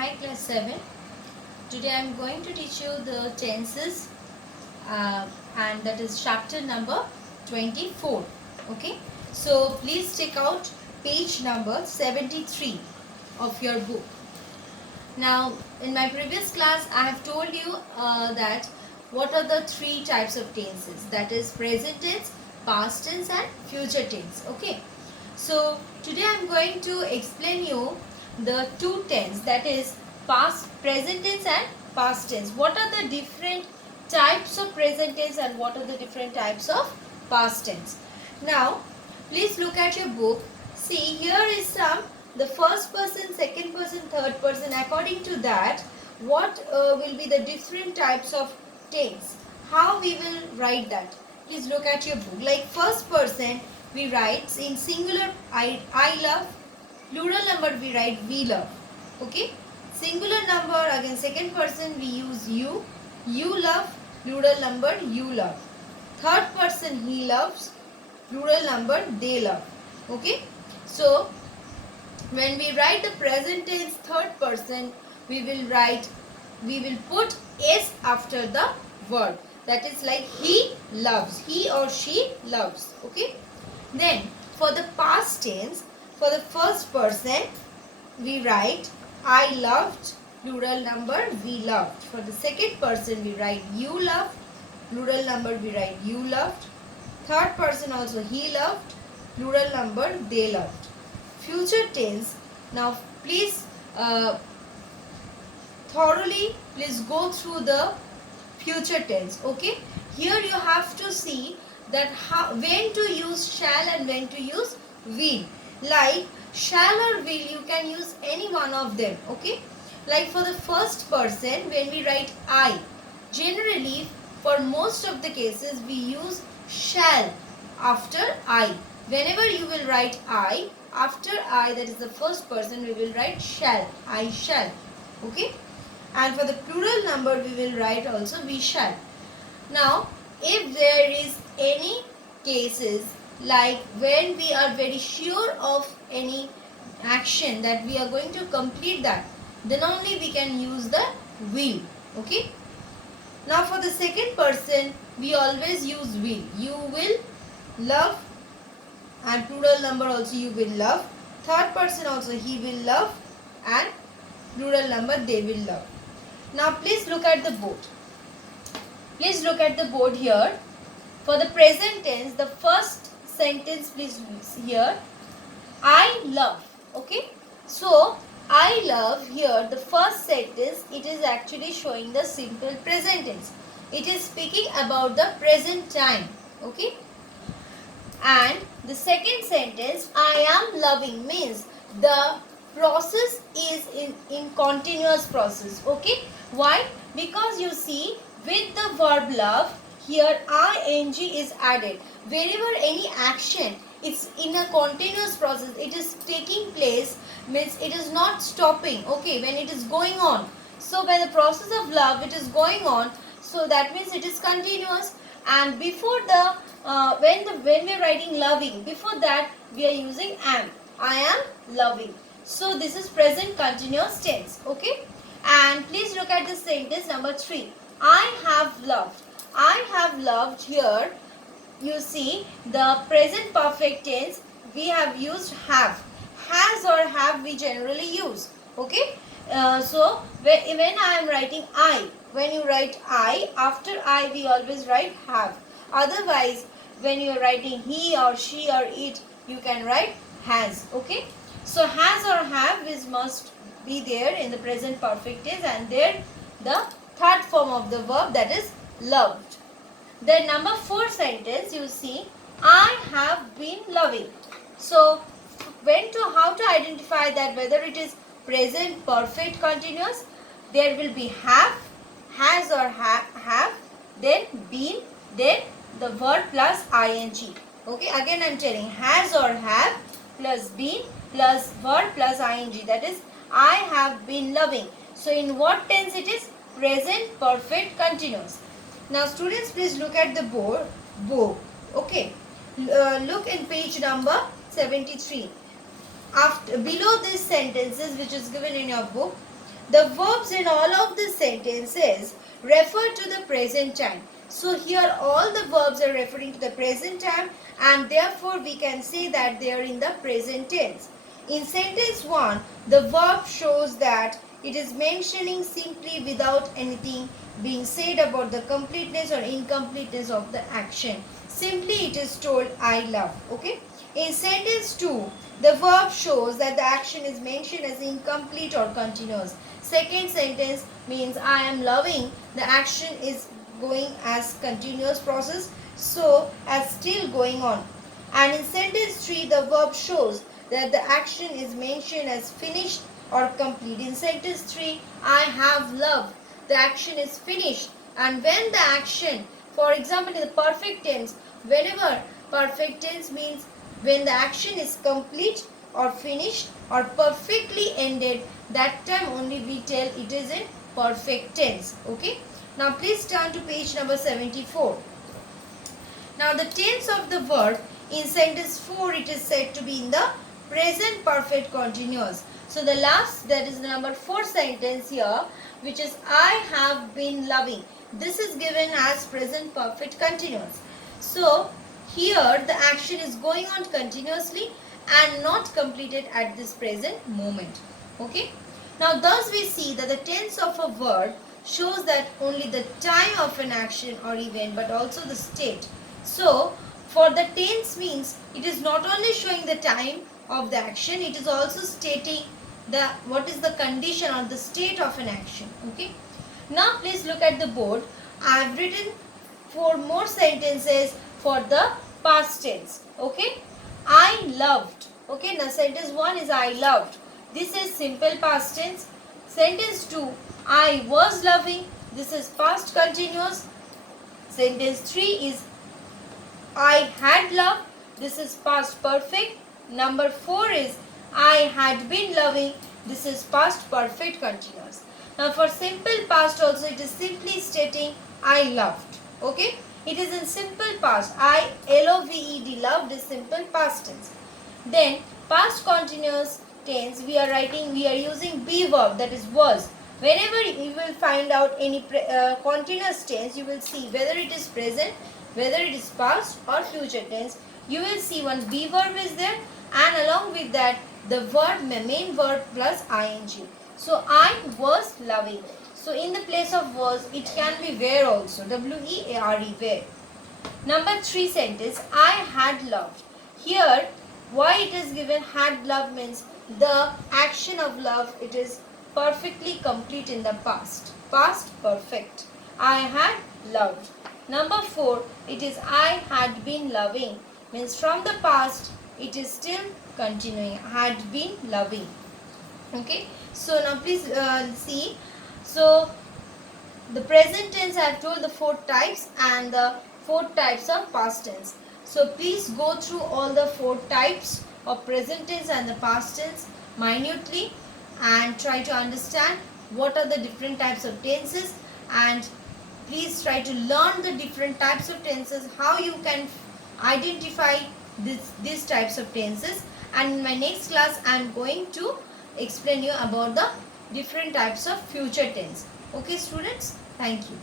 Hi class 7. Today I am going to teach you the tenses and that is chapter number 24. Okay. So please take out page number 73 of your book. Now in my previous class I have told you that what are the three types of tenses, that is present tense, past tense and future tense. Okay. So today I am going to explain you the two tense, that is present tense and past tense. What are the different types of present tense and what are the different types of past tense? Now please look at your book. See, here is some, the first person, second person, third person. According to that, what will be the different types of tense? How we will write that? Please look at your book. Like first person, we write in singular I love, plural number we write we love. Okay, singular number again second person we use you love, plural number you love. Third person he loves, plural number they love. Okay, so when we write the present tense third person, we will put s after the word, that is like he loves, he or she loves. Okay, then for the past tense, for the first person we write I loved, plural number we loved. For the second person we write you loved, plural number we write you loved. Third person also he loved, plural number they loved. Future tense, now please thoroughly please go through the future tense. Okay, here you have to see that when to use shall and when to use will. Like shall or will, you can use any one of them. Okay, like for the first person when we write I, generally for most of the cases we use shall after I. Whenever you will write I, after I, that is the first person, we will write shall, I shall. Okay, and for the plural number we will write also we shall. Now if there is any cases like when we are very sure of any action that we are going to complete that, then only we can use the will. Okay, now for the second person we always use will. You will love, and plural number also you will love. Third person also he will love, and plural number they will love. Now please look at the board. Please look at the board here. For the present tense, the first sentence please here, I love. Okay, so I love here, the first sentence, it is actually showing the simple present tense. It is speaking about the present time. Okay, and the second sentence I am loving means the process is in continuous process. Okay, why? Because you see with the verb love here ing is added. Wherever any action, it's in a continuous process, it is taking place, means it is not stopping. Okay, when it is going on, so when the process of love it is going on, so that means it is continuous. And before the when we are writing loving, before that we are using am. I am loving. So this is present continuous tense. Okay, and please look at the sentence number 3. I have loved. I have loved here. You see the present perfect tense we have used have. Has or have we generally use. Okay, so when I am writing I, when you write I, after I we always write have. Otherwise when you are writing he or she or it, you can write has. Okay, so has or have is must be there in the present perfect tense, and there the third form of the verb, that is loved. Then number 4 sentence, you see I have been loving. So how to identify that whether it is present perfect continuous, there will be have, has or have, then been, then the verb plus ing. Okay, again I am telling has or have plus been plus verb plus ing, that is I have been loving. So in what tense it is? Present perfect continuous. Now students, please look at the board. Okay, look in page number 73. After below these sentences which is given in your book, The verbs in all of the sentences refer to the present time. So here all the verbs are referring to the present time, and therefore we can say that they are in the present tense. In sentence 1, the verb shows that it is mentioning simply without anything being said about the completeness or incompleteness of the action. Simply it is told I love. Okay. In sentence 2, the verb shows that the action is mentioned as incomplete or continuous. Second sentence means I am loving. The action is going as continuous process, so as still going on. And in sentence 3, the verb shows that the action is mentioned as finished or complete. In sentence 3, I have loved. The action is finished. And when the action, for example, in the perfect tense, whenever perfect tense means when the action is complete or finished or perfectly ended, that time only we tell it is in perfect tense. Okay. Now please turn to page number 74. Now the tense of the verb in sentence 4, it is said to be in the present perfect continuous. So the last, that is the number 4 sentence here, which is I have been loving. This is given as present perfect continuous. So here the action is going on continuously and not completed at this present moment. Okay. Now thus we see that the tense of a verb shows that only the time of an action or event but also the state. So for the tense means it is not only showing the time of the action, it is also stating the what is the condition or the state of an action. Okay. Now please look at the board. I have written 4 more sentences for the past tense. Okay. I loved. Okay. Now sentence 1 is I loved. This is simple past tense. Sentence 2, I was loving. This is past continuous. Sentence 3 is I had loved. This is past perfect. Number 4 is I had been loving. This is past perfect continuous. Now for simple past also it is simply stating I loved. Okay. It is in simple past. I L-O-V-E-D, loved is simple past tense. Then past continuous tense we are using be verb, that is was. Whenever you will find out any continuous tense, you will see whether it is present, whether it is past or future tense. You will see one be verb is there, and along with that the verb, main verb plus ing. So I was loving. So in the place of was, it can be were also, W-E-A-R-E, were. Number 3 sentence, I had loved. Here why it is given had loved means the action of love, it is perfectly complete in the past. Past perfect. I had loved. Number 4, it is I had been loving. Means from the past, it is still continuing. Had been loving. Okay. So now please see. So the present tense I have told the 4 types and the 4 types of past tense. So please go through all the 4 types of present tense and the past tense minutely and try to understand what are the different types of tenses, and please try to learn the different types of tenses, how you can identify these types of tenses. And in my next class I am going to explain you about the different types of future tense. Okay students, thank you.